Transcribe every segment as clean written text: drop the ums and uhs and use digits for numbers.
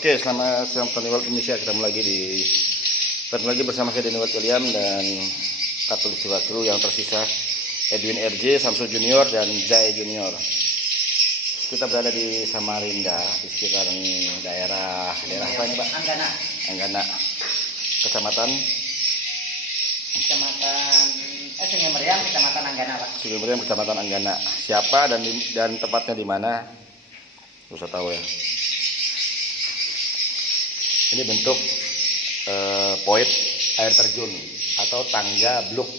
Oke, selamat siang petani World Indonesia. Ketemu lagi bersama saya Denny William dan Katul Siwakru yang tersisa Edwin RJ, Samsul Junior dan Jai Junior. Kita berada di Samarinda, di sekitaran daerah apa ini Pak? Anggana. Kecamatan Sungai Meriam, Kecamatan Anggana, Pak. Sungai Meriam, Kecamatan Anggana. Siapa dan tepatnya di mana? Usah tahu ya. Ini bentuk poin air terjun atau tangga blok.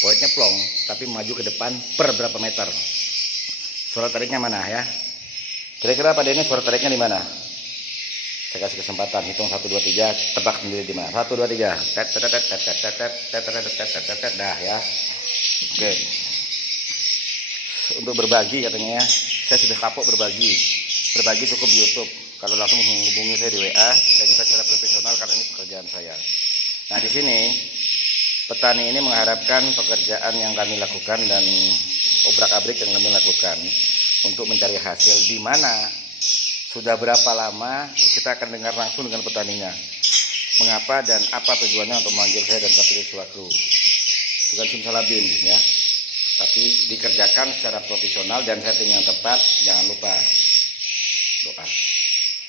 Poinnya plong, tapi maju ke depan per berapa meter. Suara tariknya mana ya? Kira-kira pada ini suara tariknya di mana? Saya kasih kesempatan, hitung 1, 2, 3, tebak sendiri di mana. 1, 2, 3. Dah ya. Oke. Untuk berbagi katanya ya, saya sudah kapok berbagi cukup di YouTube. Kalau langsung menghubungi saya di WA, saya bisa secara profesional karena ini pekerjaan saya. Nah di sini petani ini mengharapkan pekerjaan yang kami lakukan dan obrak-abrik yang kami lakukan untuk mencari hasil, di mana sudah berapa lama kita akan dengar langsung dengan petaninya. Mengapa dan apa tujuannya untuk memanggil saya dan Katul Siwakru. Bukan simsalabim ya, tapi dikerjakan secara profesional dan setting yang tepat. Jangan lupa doa,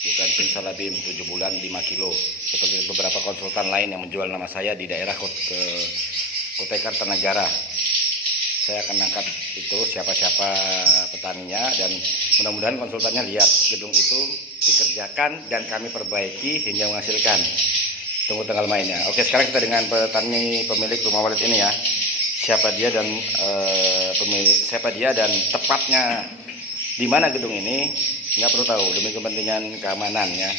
bukan simsalabim 7 bulan 5 kilo seperti beberapa konsultan lain yang menjual nama saya di daerah Kutai Kartanegara. Saya akan angkat itu siapa-siapa petaninya dan mudah-mudahan konsultannya lihat gedung itu dikerjakan dan kami perbaiki hingga menghasilkan. Tunggu tanggal mainnya. Oke, sekarang kita dengan petani pemilik rumah walet ini ya. Siapa dia dan tepatnya di mana gedung ini nggak perlu tahu demi kepentingan keamanan ya.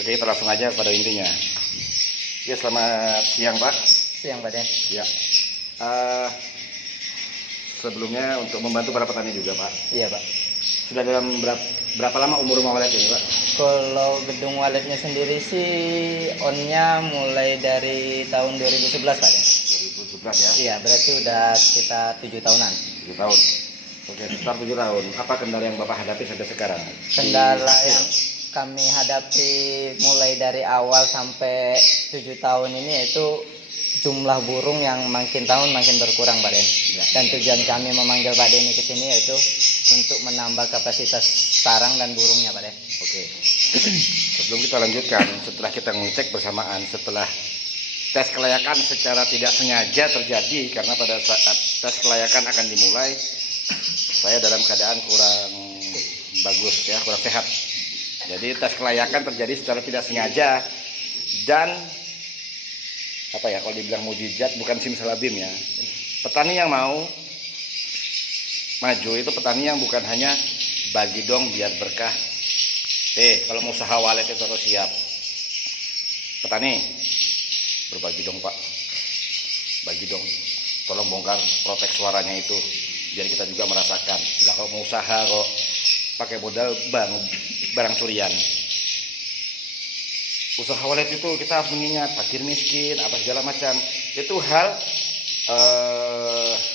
Oke, kita langsung aja pada intinya. Ya, selamat siang Pak. Siang, Pak Den. Ya. Sebelumnya untuk membantu para petani juga Pak. Iya, Pak. Sudah dalam berapa lama umur rumah walet ini Pak? Kalau gedung waletnya sendiri sih onnya mulai dari tahun 2011, Pak Den. 2011 ya? Iya, berarti udah sekitar 7 tahunan. 7 tahun. Oke, sekitar 7 tahun. Apa kendala yang Bapak hadapi sampai sekarang? Kendala yang kami hadapi mulai dari awal sampai 7 tahun ini yaitu jumlah burung yang makin tahun makin berkurang, Pak Den. Ya. Dan tujuan kami memanggil Pak Den ke sini yaitu untuk menambah kapasitas sarang dan burungnya, Pak Den. Oke. Sebelum kita lanjutkan, setelah kita mengecek bersamaan, setelah tes kelayakan secara tidak sengaja terjadi karena pada saat tes kelayakan akan dimulai, saya dalam keadaan kurang bagus ya, kurang sehat. Jadi tes kelayakan terjadi secara tidak sengaja dan apa ya, kalau dibilang mujizat bukan simsalabim ya. Petani yang mau maju itu petani yang bukan hanya bagi dong biar berkah. Kalau mau usaha walet itu harus siap. Petani, berbagi dong Pak. Bagi dong. Tolong bongkar protek suaranya itu biar kita juga merasakan. Lah kalau mau usaha kok pakai modal barang curian. Usaha walet itu kita harus mengingat fakir miskin apa segala macam. Itu hal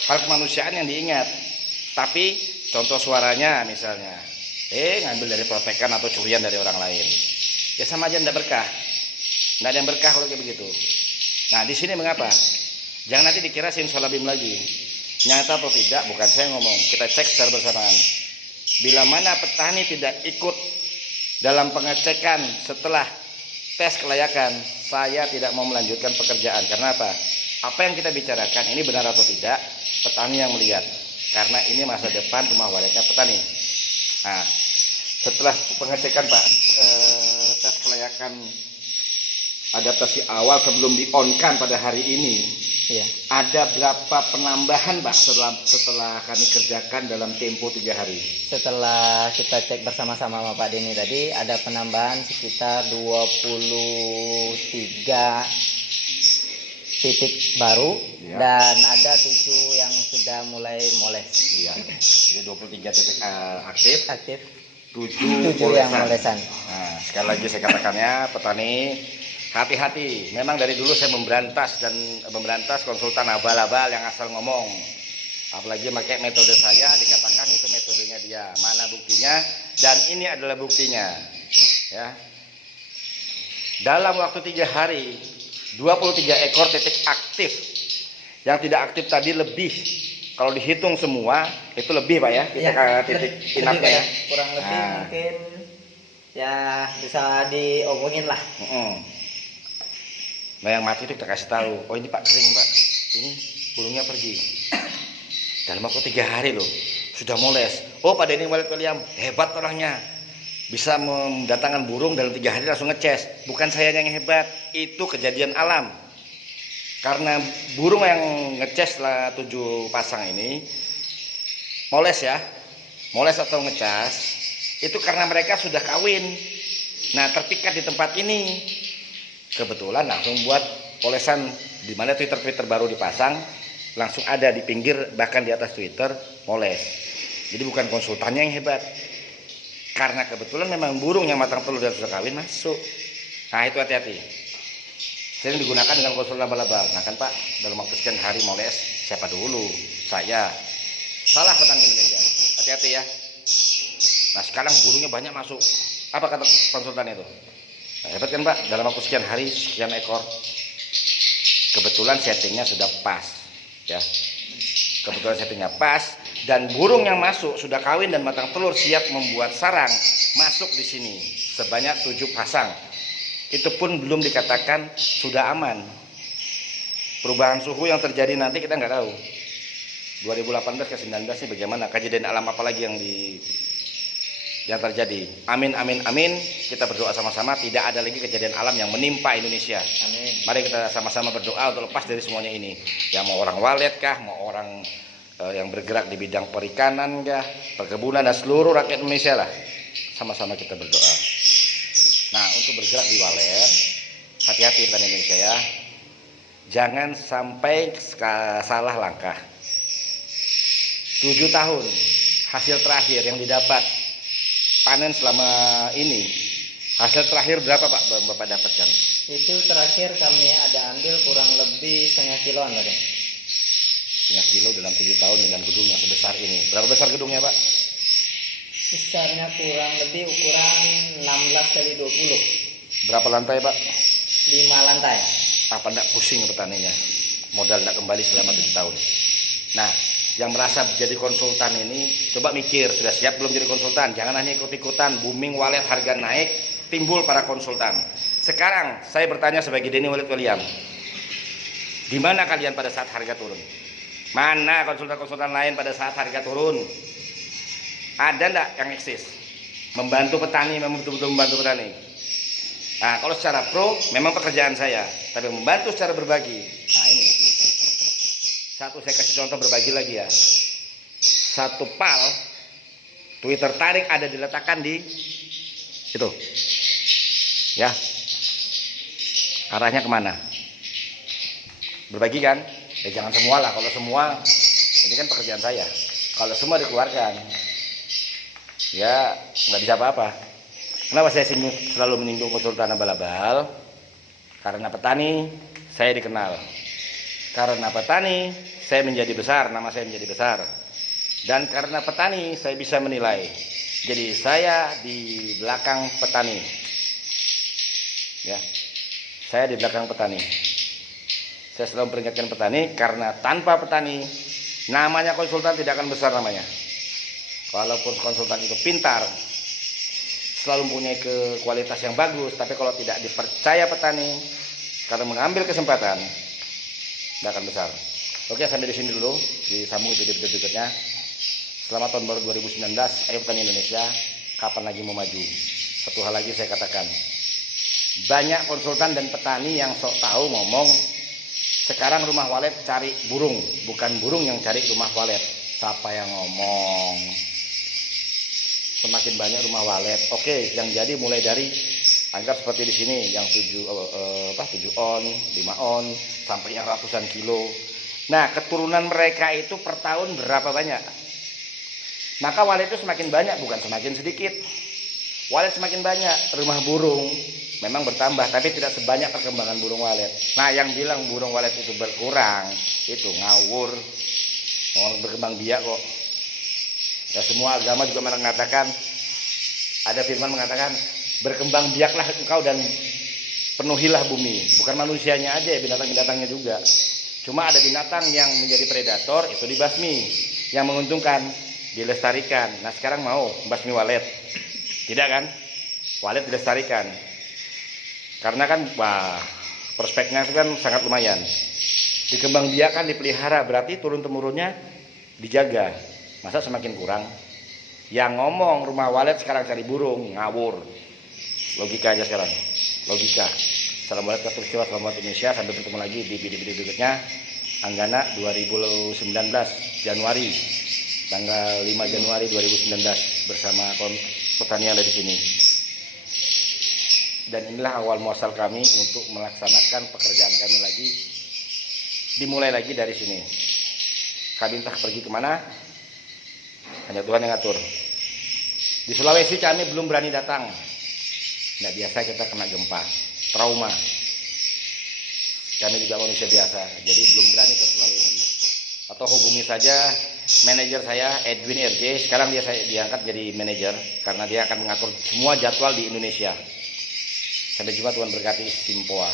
kemanusiaan yang diingat. Tapi contoh suaranya misalnya, ngambil dari protekan atau curian dari orang lain, ya sama aja ndak berkah. Nggak ada yang berkah kalau kayak begitu. Nah di sini mengapa? Jangan nanti dikira simsalabim lagi. Nyata atau tidak, bukan saya ngomong. Kita cek secara bersamaan. Bila mana petani tidak ikut dalam pengecekan setelah tes kelayakan, saya tidak mau melanjutkan pekerjaan. Karena apa? Apa yang kita bicarakan ini benar atau tidak, petani yang melihat. Karena ini masa depan rumah waletnya petani. Nah, setelah pengecekan Pak, tes kelayakan adaptasi awal sebelum di-on-kan pada hari ini, Iya. ada berapa penambahan Pak setelah kami kerjakan dalam tempo 3 hari? Setelah kita cek bersama-sama sama Pak Denny tadi, ada penambahan sekitar 23 titik baru Ya. dan ada 7 yang sudah mulai moles. Iya. Jadi 23 titik aktif, Aktif 7 yang molesan. molesan. Nah, sekali lagi saya katakannya, petani hati-hati. Memang dari dulu saya memberantas konsultan abal-abal yang asal ngomong. Apalagi pakai metode saya, dikatakan itu metodenya settingnya dia. Mana buktinya? Dan ini adalah buktinya. Ya. Dalam waktu 3 hari 23 ekor titik aktif. Yang tidak aktif tadi lebih. Kalau dihitung semua itu lebih Pak ya, titik inapnya ya. Kurang lebih mungkin ya bisa diomongin lah. Nah yang mati itu kita kasih tahu, oh ini Pak kering Pak, ini burungnya pergi. Dalam waktu 3 hari loh, sudah moles. Oh Pak Denny Walid William hebat orangnya, bisa mendatangkan burung dalam 3 hari langsung ngeces. Bukan saya yang hebat, itu kejadian alam. Karena burung yang ngeces setelah 7 pasang ini moles ya, moles atau ngecas itu karena mereka sudah kawin. Nah terpikat di tempat ini, kebetulan langsung buat polesan, di mana Twitter baru dipasang, langsung ada di pinggir bahkan di atas Twitter moles. Jadi bukan konsultannya yang hebat, karena kebetulan memang burung yang matang telur dan sudah kawin masuk. Nah itu hati-hati. Sering digunakan dengan konsultan laba-laba. Nah kan Pak, dalam waktu sekian hari moles, siapa dulu? Saya. Salah petani Indonesia. Hati-hati ya. Nah sekarang burungnya banyak masuk. Apa kata konsultan itu? Nah, hebat kan Pak? Dalam waktu sekian hari, sekian ekor. Kebetulan settingnya sudah pas. Ya. Kebetulan settingnya pas. Dan burung yang masuk sudah kawin dan matang telur siap membuat sarang masuk di sini. Sebanyak 7 pasang. Itu pun belum dikatakan sudah aman. Perubahan suhu yang terjadi nanti kita nggak tahu. 2018 ke 19 ini bagaimana, kejadian alam apa lagi yang terjadi. Amin amin amin. Kita berdoa sama-sama tidak ada lagi kejadian alam yang menimpa Indonesia. Amin. Mari kita sama-sama berdoa untuk lepas dari semuanya ini. Ya mau orang walet kah, mau orang yang bergerak di bidang perikanan kah, perkebunan dan seluruh rakyat Indonesia lah. Sama-sama kita berdoa. Nah untuk bergerak di walet, hati-hati petani Indonesia ya, jangan sampai salah langkah. 7 tahun hasil terakhir yang didapat panen selama ini, hasil terakhir berapa Pak Bapak dapatkan? Itu terakhir kami ada ambil kurang lebih setengah kiloan Pak. Setengah kilo dalam 7 tahun dengan gedung yang sebesar ini. Berapa besar gedungnya Pak? Besarnya kurang lebih ukuran 16 kali 20. Berapa lantai Pak? 5 lantai. Apa enggak pusing petaninya? Modal enggak kembali selama 7 tahun. Nah, yang merasa jadi konsultan ini coba mikir, sudah siap belum jadi konsultan? Jangan hanya ikut-ikutan, booming walet harga naik, timbul para konsultan. Sekarang saya bertanya sebagai Denny Walid William, di mana kalian pada saat harga turun? Mana konsultan-konsultan lain pada saat harga turun? Ada enggak yang eksis? Membantu petani, memang betul-betul membantu petani. Nah, kalau secara pro memang pekerjaan saya, tapi membantu secara berbagi. Nah, ini. Satu saya kasih contoh berbagi lagi ya. Satu pal Twitter tarik ada diletakkan di itu. Ya. Arahnya kemana? Berbagi kan? Ya jangan semua lah. Kalau semua, ini kan pekerjaan saya. Kalau semua dikeluarkan, ya nggak bisa apa-apa. Kenapa saya selalu menyinggung konsultan abal-abal? Karena petani saya dikenal. Karena petani saya menjadi besar, nama saya menjadi besar. Dan karena petani saya bisa menilai. Jadi saya di belakang petani. Ya. Saya di belakang petani. Saya selalu memperingatkan petani karena tanpa petani namanya konsultan tidak akan besar namanya. Walaupun konsultan itu pintar, selalu mempunyai kualitas yang bagus, tapi kalau tidak dipercaya petani karena mengambil kesempatan, tidak akan besar. Oke, sampai di sini dulu, disambung video-video berikutnya. Selamat tahun baru 2019, ayo petani Indonesia, kapan lagi mau maju? Satu hal lagi saya katakan, banyak konsultan dan petani yang sok tahu ngomong, sekarang rumah walet cari burung, bukan burung yang cari rumah walet. Siapa yang ngomong? Semakin banyak rumah walet. Oke, yang jadi mulai dari anggap seperti di sini yang 7 on, 5 on sampai yang ratusan kilo. Nah, keturunan mereka itu per tahun berapa banyak? Maka walet itu semakin banyak, bukan semakin sedikit. Walet semakin banyak, rumah burung memang bertambah, tapi tidak sebanyak perkembangan burung walet. Nah, yang bilang burung walet itu berkurang, itu ngawur. Orang berkembang biak kok. Ya, semua agama juga mengatakan, ada firman mengatakan, berkembang biaklah engkau dan penuhilah bumi. Bukan manusianya aja ya, binatang-binatangnya juga. Cuma ada binatang yang menjadi predator, itu dibasmi. Yang menguntungkan, dilestarikan. Nah sekarang mau basmi walet. Tidak kan? Walet dilestarikan. Karena kan, wah, prospeknya itu kan sangat lumayan. Dikembang biakan, dipelihara, berarti turun-temurunnya dijaga. Masa semakin kurang? Yang ngomong rumah walet sekarang cari burung, ngawur. Logika aja sekarang. Logika. Assalamualaikum warahmatullahi wabarakatuh. Selamat Indonesia. Sampai bertemu lagi di video-video berikutnya. Anggana 2019 Januari, tanggal 5 Januari 2019 bersama petani yang ada di sini. Dan inilah awal muasal kami untuk melaksanakan pekerjaan kami lagi. Dimulai lagi dari sini. Kami entah pergi kemana, hanya Tuhan yang ngatur. Di Sulawesi kami belum berani datang. Nggak biasa kita kena gempa, trauma. Kami juga manusia biasa, jadi belum berani ke Sulawesi. Atau hubungi saja manajer saya Edwin RJ. Sekarang saya diangkat jadi manajer karena dia akan mengatur semua jadwal di Indonesia. Sampai jumpa, Tuhan berkati. Simpoa.